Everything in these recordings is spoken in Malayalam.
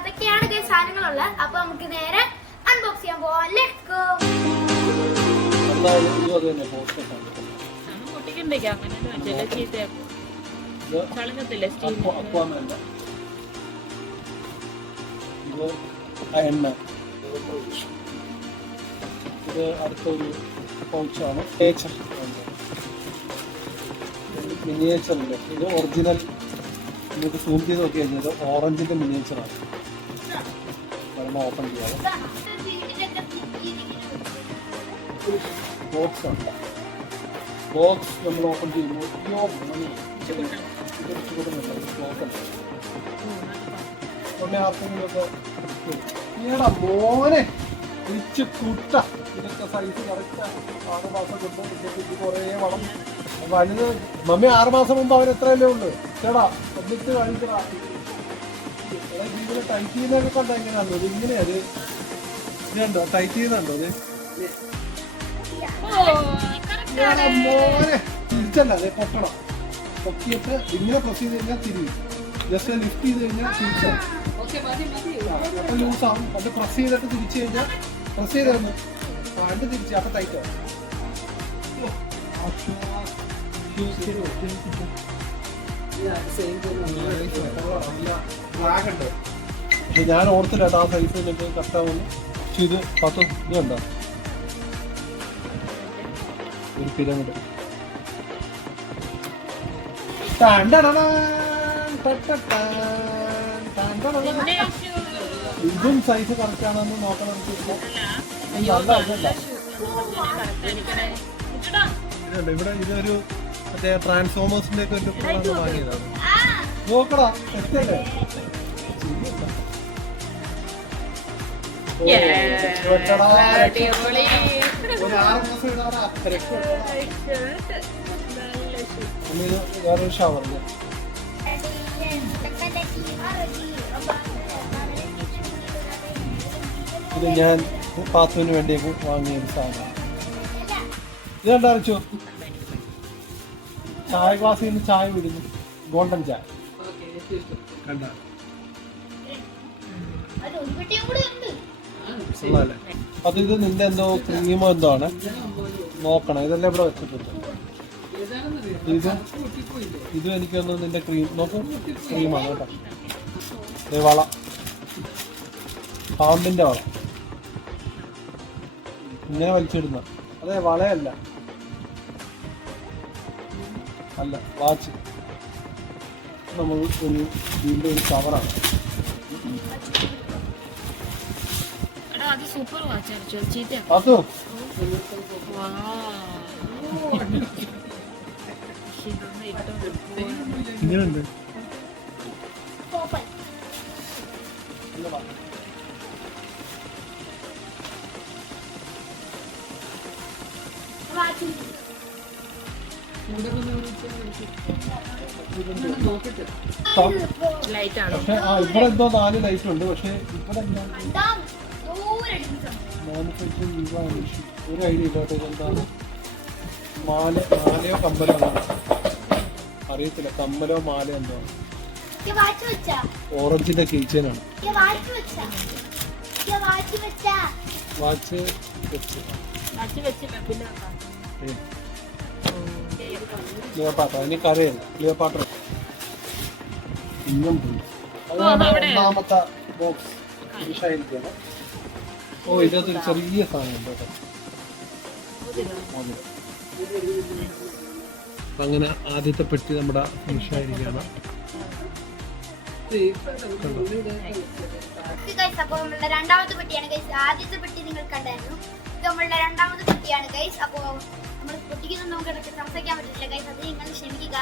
അതൊക്കെയാണ് സാധനങ്ങളുള്ളത്. അപ്പൊ നമുക്ക് നേരെ അൺബോക്സ് ചെയ്യാൻ പോവാം. Let's go. ഇത് അടുത്തൊരു പൗച്ചാണ്. മിനിയേച്ചറില്ല, ഇത് ഒറിജിനൽ. നിങ്ങൾക്ക് സൂം ചെയ്ത് നോക്കി കഴിഞ്ഞാൽ ഓറഞ്ചിന്റെ മിനിയേച്ചറാണ്. ഓപ്പൺ ചെയ്യാതെ ബോക്സ് ആണ്. ബോക്സ് നമ്മൾ ഓപ്പൺ ചെയ്യുമ്പോൾ ആർക്കെങ്കിലുമൊക്കെ ഈടാ മോനെ ഇച്ച് കുട്ട. ഇതൊക്കെ സൈസ് കറക്റ്റാണ്. 6 മാസം കൊണ്ട് ഇത് കുറേ വളം വലുത്. മമ്മി 6 മാസം മുമ്പ് അവൻ എത്രയല്ലേ ഉള്ളു ചേടാ. എന്നിട്ട് കഴിക്കടാ. ഇതിന് ടൈറ്റ് ചെയ്യുന്നതൊക്കെ കണ്ട എങ്ങനെയാണല്ലോ ഇത്. ഇങ്ങനെയാ അത്. ഇതുണ്ടോ ടൈറ്റ് ചെയ്യുന്നുണ്ടോ അത്? മോനെ തിരിച്ചല്ല, അതെ പൊട്ടണം. പൊക്കിയിട്ട് ഇങ്ങനെ പ്രസ് ചെയ്ത് കഴിഞ്ഞാൽ തിരിയും. ജസ്റ്റ് ലിഫ്റ്റ് ചെയ്ത് കഴിഞ്ഞാൽ തിരിച്ചാണ്. അപ്പൊ ലൂസാവും. അത് പ്രസ് ചെയ്തിട്ട് തിരിച്ചു കഴിഞ്ഞാൽ പ്രസ് ചെയ്തായിരുന്നു കണ്ട് തിരിച്ച് അപ്പൊ ടൈറ്റ് ആവും. ഞാൻ ഓർത്തില്ല ആ സൈസ് എന്നിട്ട് കറക്റ്റാവുന്നു. പക്ഷെ ഇത് 10 ഇതുണ്ടോ ഒരു പിരമിഡ്. ഇതും സൈസ് കറക്റ്റ് ആണെന്ന് നോക്കണം. ഇവിടെ ഇതൊരു മറ്റേ ട്രാൻസ്ഫോമേഴ്സിന്റെ ഒക്കെ ഒരു വാങ്ങിയതാണ്. നോക്കടാ തെറ്റല്ലേ. ഒരു 6 മാസം ഇടാടാ. വേറൊരു ഷവറില്ല. ഇത് ഞാൻ പാത്തുവിന് വേണ്ടി വാങ്ങിയ ഒരു സാധനം. ഇത് കണ്ടറിച്ചോ. ചായ ഗ്ലാസ്സിൽ നിന്ന് ചായ വിടുന്നു. ഗോൾഡൻ ചായ കണ്ട. അത് ഇത് നിന്റെ എന്തോ ക്രീമോ എന്തോ ആണ്. നോക്കണം. ഇതെല്ലാം ഇവിടെ വെച്ചിട്ടുണ്ട്. ഇത് എനിക്കൊന്ന് നിന്റെ ക്രീം നോക്കും. ക്രീമാണ് കേട്ടോ. വള, പൗണ്ടിന്റെ വള. ഇങ്ങനെ വലിച്ചിടുന്ന അതെ. വളയല്ല, അല്ല വാച്ച്. നമ്മൾ ഒരു വീണ്ടും ഒരു കവറാണ്. അതോ ഇങ്ങനെയുണ്ട്. പക്ഷെ ഇവിടെ എന്തോ 4 ലൈറ്റ് ഉണ്ട്. പക്ഷെ ഇവിടെ മാനുഫാക്ചറിംഗ് ഒരു ഐഡിയ ഇല്ലാത്ത എന്താണ്. മാലയോ കമ്മലോ അറിയത്തില്ല. കമ്മലോ മാലയോ എന്തോ. ഓറഞ്ചിന്റെ കീച്ചേനാണ്. Watch Cleopatra. ഇനി കരയല്ല ക്ലിയോപാട്ര. ഇന്നും ഒന്നാമത്തെ ബോക്സ് ഫിനിഷായിരിക്കണം. ഓ ഇതിനകത്തൊരു ചെറിയ സാധനം കേട്ടോ. അങ്ങനെ ആദ്യത്തെ പെട്ടി നമ്മുടെ ഫിനിഷായിരിക്കണം. അപ്പൊ നമ്മളുടെ രണ്ടാമത്തെ പെട്ടിയാണ് ഗൈസ്. ആദ്യത്തെ പെട്ടി നിങ്ങൾ കണ്ടായിരുന്നു. ഇത് നമ്മളുടെ രണ്ടാമത്തെ പെട്ടിയാണ് ഗൈസ്. അപ്പൊ നമ്മൾ പൊട്ടിക്കുന്നൊന്നും നമുക്ക് ഇടയ്ക്ക് സംസാരിക്കാൻ പറ്റില്ല ഗൈസ്. അത് നിങ്ങൾ ക്ഷമിക്കുക.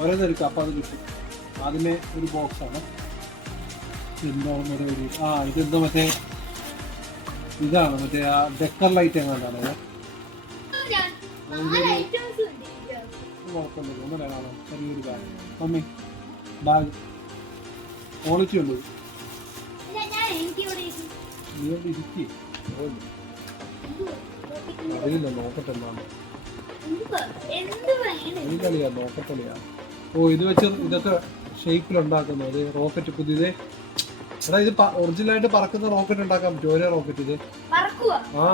ഓരോന്നെടുക്കാം. അപ്പൊ അത് കിട്ടും. ആദ്യമേ ഒരു ബോക്സ് ആണ്. ഇതെന്തോ മറ്റേ ഇതാണ് മറ്റേ ആ ഡെക്കർ ലൈറ്റ് എങ്ങാണ്ടാണ്. ചെറിയൊരു ബാഗ്. മമ്മി ബാഗ് ക്വാളിറ്റി ഉണ്ട്. അറിയില്ല നോക്കട്ടെ എന്താണ്. ഈ കളിയാ നോക്കത്തളിയാ. ഓ ഇത് വെച്ച് ഇതൊക്കെ ഷേപ്പിലുണ്ടാക്കുന്നത് റോക്കറ്റ് പുതിയത്. എടാ ഇത് ഒറിജിനലായിട്ട് പറക്കുന്ന റോക്കറ്റ് ഉണ്ടാക്കാൻ പറ്റും. ഒരേ റോക്കറ്റ് ഇത് ആ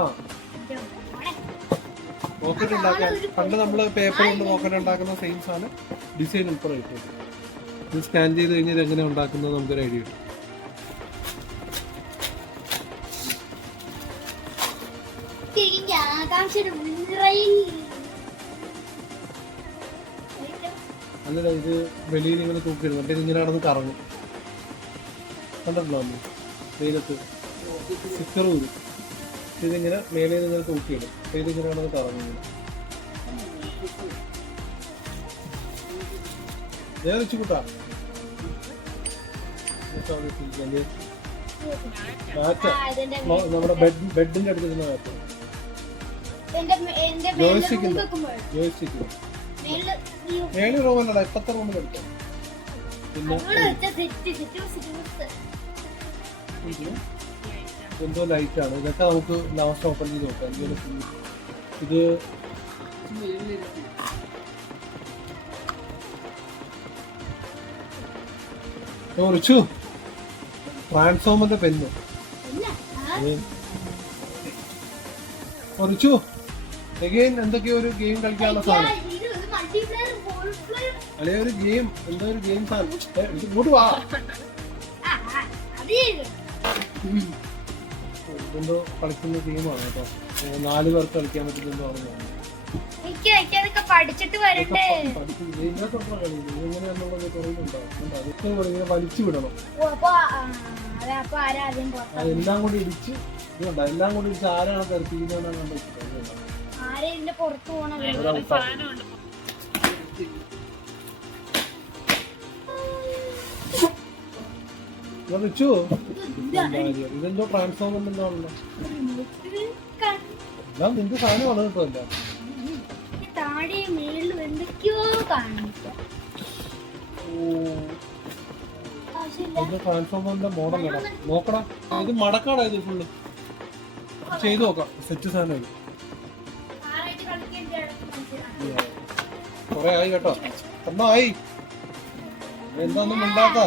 റോക്കറ്റ് ഉണ്ടാക്കാൻ പണ്ട് നമ്മള് പേപ്പർ കൊണ്ട് റോക്കറ്റ് ഉണ്ടാക്കുന്ന സെയിം സാധനം ഡിസൈൻ ഉൾപ്പെടെ കിട്ടും. ഇത് സ്കാൻ ചെയ്ത് കഴിഞ്ഞാൽ എങ്ങനെ ഉണ്ടാക്കുന്നത് നമുക്കൊരു ഐഡിയ കിട്ടും. അല്ലല്ല ഇത് വെളിയിൽ ഇങ്ങനെ തൂക്കിയിടും. മറ്റേ ഇങ്ങനെ നടന്ന് കറങ്ങും. കണ്ടിട്ടുണ്ടോ അന്ന് വെയിലത്ത് സ്റ്റിക്കർ വരും. ഇതിങ്ങനെ മേലെ ഇങ്ങനെ തൂക്കിയിടും. ഇതിങ്ങനെ നടന്ന് കറങ്ങും. ഞാൻ വെച്ചു കൂട്ടാ നമ്മുടെ ബെഡിന്റെ അടുത്തിരുന്ന മാറ്റം ജോയിസ്റ്റിക്ക് മേളി റൂമല്ലടാ ഇപ്പത്തെ റൂമിൽ എടുക്കാം. പിന്നെ എന്തോ ലൈറ്റാണ് ഇതൊക്കെ. നമുക്ക് ലാസ്റ്റ് ഓപ്പൺ ചെയ്ത് നോക്കാം. ഇത് റിച്ചു ട്രാൻസ്ഫോമറിന്റെ പെന്ന് റിച്ചു എഗെയിൻ എന്തൊക്കെയോ ഒരു ഗെയിം കളിക്കാനുള്ള സാധനം. അല്ലെ ഒരു ഗെയിം എന്തോ ഒരു ഗെയിം സാധനം. ഇങ്ങോട്ട് വാ. ഇതെന്തോ കളിക്കുന്ന ഗെയിമാണ് കേട്ടോ. 4 പേർക്ക് കളിക്കാൻ പറ്റുന്നതെന്ന് പറഞ്ഞു. പഠിച്ചിട്ട് വരണ്ടേ? ഇങ്ങനെ വലിച്ചു വിടണം. എല്ലാം കൂടി ഇടിച്ച് ഇതുണ്ടോ എല്ലാം കൂടി ഇടിച്ച് ആരാണ് തിരക്കിക്കുന്നതെന്നാണ് കണ്ടിട്ടുണ്ട്. പുറത്തു പോകണം. ഇതെന്തോ ട്രാൻസ്ഫോമർ എന്താണല്ലോ. എല്ലാം നിന്റെ സാധനമാണ് കേട്ടോ. എല്ലാം ട്രാൻസ്ഫോമറിന്റെ മോഡലാണ്. നോക്കടാ ഇത് മടക്കാടാ. ഇത് ഫുള്ള് ചെയ്ത് നോക്കാം. സെറ്റ് സാധനം ഇത് കൊറേ ആയി കേട്ടോ. ഒന്നും ആയി എന്താന്നും ഉണ്ടാക്ക.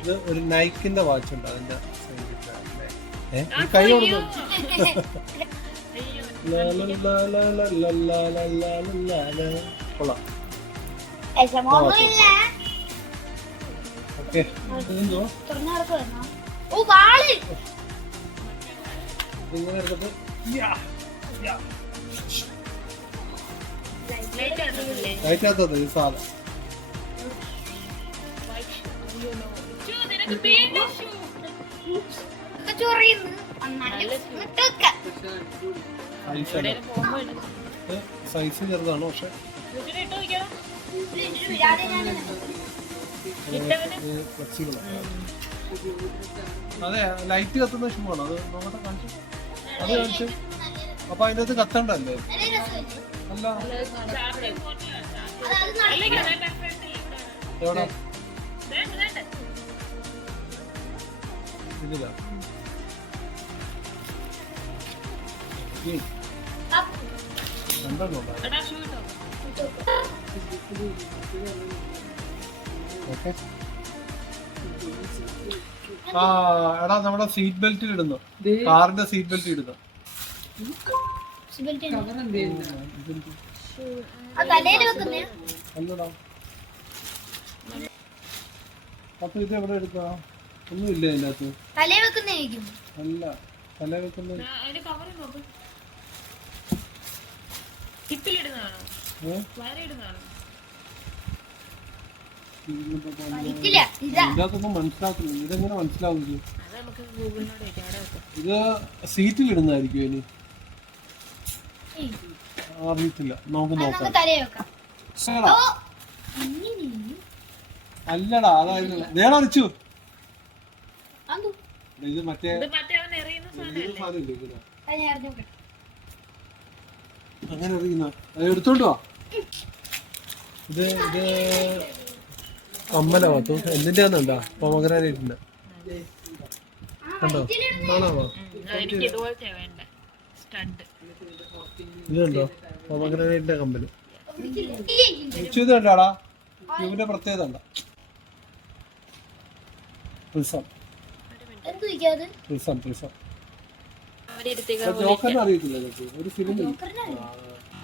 ഇത് ഒരു നൈക്കിന്റെ വാച്ച് ഉണ്ട്. അതിന്റെ കൈ കൊള്ളാം. ഇങ്ങനെ എടുത്തിട്ട് ലൈറ്റാത്തത് ഈ സാധനം. സൈസ് ചെറുതാണ് പക്ഷെ ഫ്ലെക്സിബിൾ. അതെ ലൈറ്റ് കത്തുന്ന ഷൂ ആണ് അത്. നോക്കട്ടെ കാണിച്ചു. അത് കാണിച്ചു. അപ്പൊ അതിൻ്റെ അകത്ത് കത്തണ്ടല്ലേ? അല്ല എവിടെ ഇതില്ല. രണ്ടെണ്ണം ഓക്കെ. ആ എടാ നമ്മുടെ സീറ്റ് ബെൽറ്റിൽ ഇടുന്നു. കാറിന്റെ സീറ്റ് ബെൽറ്റ് ഇടുന്നു. അല്ലടാ അപ്പൊ ഇത് എവിടെ എടുക്കാ? ഒന്നും ഇല്ല അതിന്റെ അകത്ത്. അല്ല തല വെക്കുന്ന ഇതൊന്നും മനസ്സിലാക്കുന്നില്ല. ഇതെങ്ങനെ മനസ്സിലാവും? ഇത് സീറ്റിൽ ഇടുന്നതായിരിക്കും ഇനി. അറിയത്തില്ല. നമുക്ക് നോക്കാം. അല്ലടാ അതായത് നേടാ അടിച്ചു അതു ഇത് മറ്റേ അവൻ എറിയുന്ന സാധനമില്ലേ ഇതിന് അത് ഞാൻ അറിഞ്ഞു. അങ്ങനെ എറിയുന്ന എടുത്തോണ്ട് വാ. ഇത് അമ്പലമാത്തു എന്തിന്റെയാന്നുണ്ടോ പൊമഗ്രാനൈറ്റിന്റെ കണ്ടോ കാണാമോ എനിക്ക് ഇതുപോലത്തെ വേണ്ട സ്റ്റഡ്. ഇതുണ്ടോ പൊമഗ്രാനൈറ്റിന്റെ കമ്പല് ഇത് കണ്ടാടാ ഇവന്റെ പ്രത്യേകത ഉണ്ടോ പ്രിസം എന്ത് ചോദിക്കാത് പ്രിസം പ്രിസം അവരെടുത്തേക്ക് ജോക്കറിന് അറിയത്തില്ല ഇതൊക്കെ ഒരു ഫിലിം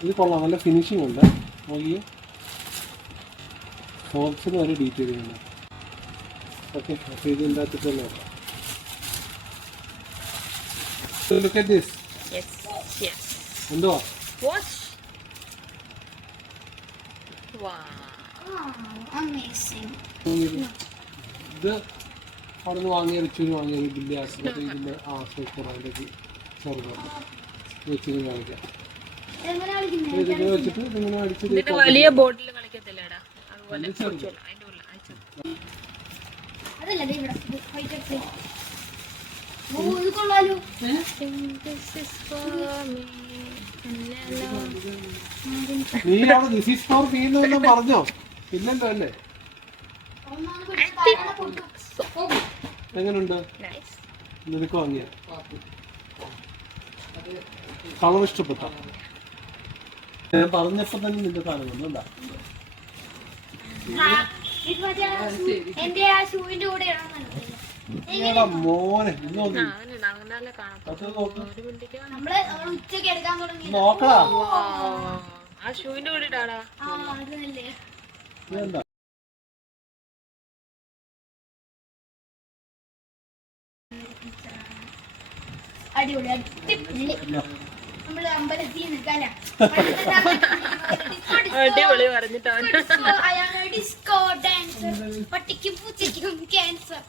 ഇത് കൊള്ളാം നല്ല ഫിനിഷിംഗ് ഉണ്ട് നോക്കിയേ ഫോക്സിന് വരെ ഡീറ്റെയിൽ ചെയ്യുന്നു ഓക്കെ അപ്പോൾ ഇത് ഉണ്ടാക്കിട്ട് തന്നെ നോക്കാം ലുക്ക് അറ്റ് ദിസ് എന്തുവാ വാച്ച്. അമേസിംഗ്. ഇത് അവിടെ നിന്ന് വാങ്ങിയ റിച്ചൂര് വാങ്ങിയ ബില്ല് ആസിലൊക്കെ ഇതിൻ്റെ സൂപ്പർ അതിലേക്ക് ചെറുതാണ് വെച്ചിട്ട് കാണിക്കാം എങ്ങനെ കളിക്കുന്നത്? ഇതിങ്ങനെ വെച്ചിട്ട് ഇതിങ്ങനെ അടിച്ചിട്ട് ഇതിന്റെ വലിയ ബോട്ടിൽ കളിക്കത്തില്ലടാ അതുപോലെ ഇത് ചെറുത്. അതിന്റെ ഉള്ളിൽ അയച്ചു. അതല്ല ദേ ഇവിടെ ഇത് white ഒക്കെ. ഓ ഇത് കൊള്ളാലോ. നീ അവിടെ ദിസ് ഈസ് ഫോർ മീ എന്നെല്ലാം പറഞ്ഞോ പിന്നെന്തോ അല്ലേ ഒന്നാമത് പിടിച്ച് താഴെ പൊട്ടും. എങ്ങനുണ്ട് Nice. നിനക്ക് വാങ്ങിയ കളർ ഇഷ്ടപ്പെട്ട ഞാൻ പറഞ്ഞപ്പോ തന്നെ നിന്റെ സാധനം വന്നു എന്താ ആ, ഇത് മറ്റേ ആ എന്റെ ആ ഷൂവിന്റെ കൂടെ ഇടണമെന്നുണ്ട്. എടാ മോനെ ഇന്ന് നോക്കി അങ്ങനെയല്ലേ കാണാം. അത് നോക്ക് ഒരു മിനിറ്റ് നമ്മള് ഉച്ചക്ക് എടുക്കാൻ തുടങ്ങി. നോക്കടാ ആ ഷൂവിന്റെ കൂടെ ഇടാടാ. ആ അതല്ലേ ഇതെന്താ അടിപൊളി അടിപൊളി. നമ്മള് അമ്പലത്തിൽ നിൽക്കാനാ. അടിപൊളി പറഞ്ഞിട്ടാണ്. അയാളെ ഡിസ്കോ ഡാൻസർ പട്ടിക്കും പൂച്ചയ്ക്കും ക്യാൻസർ.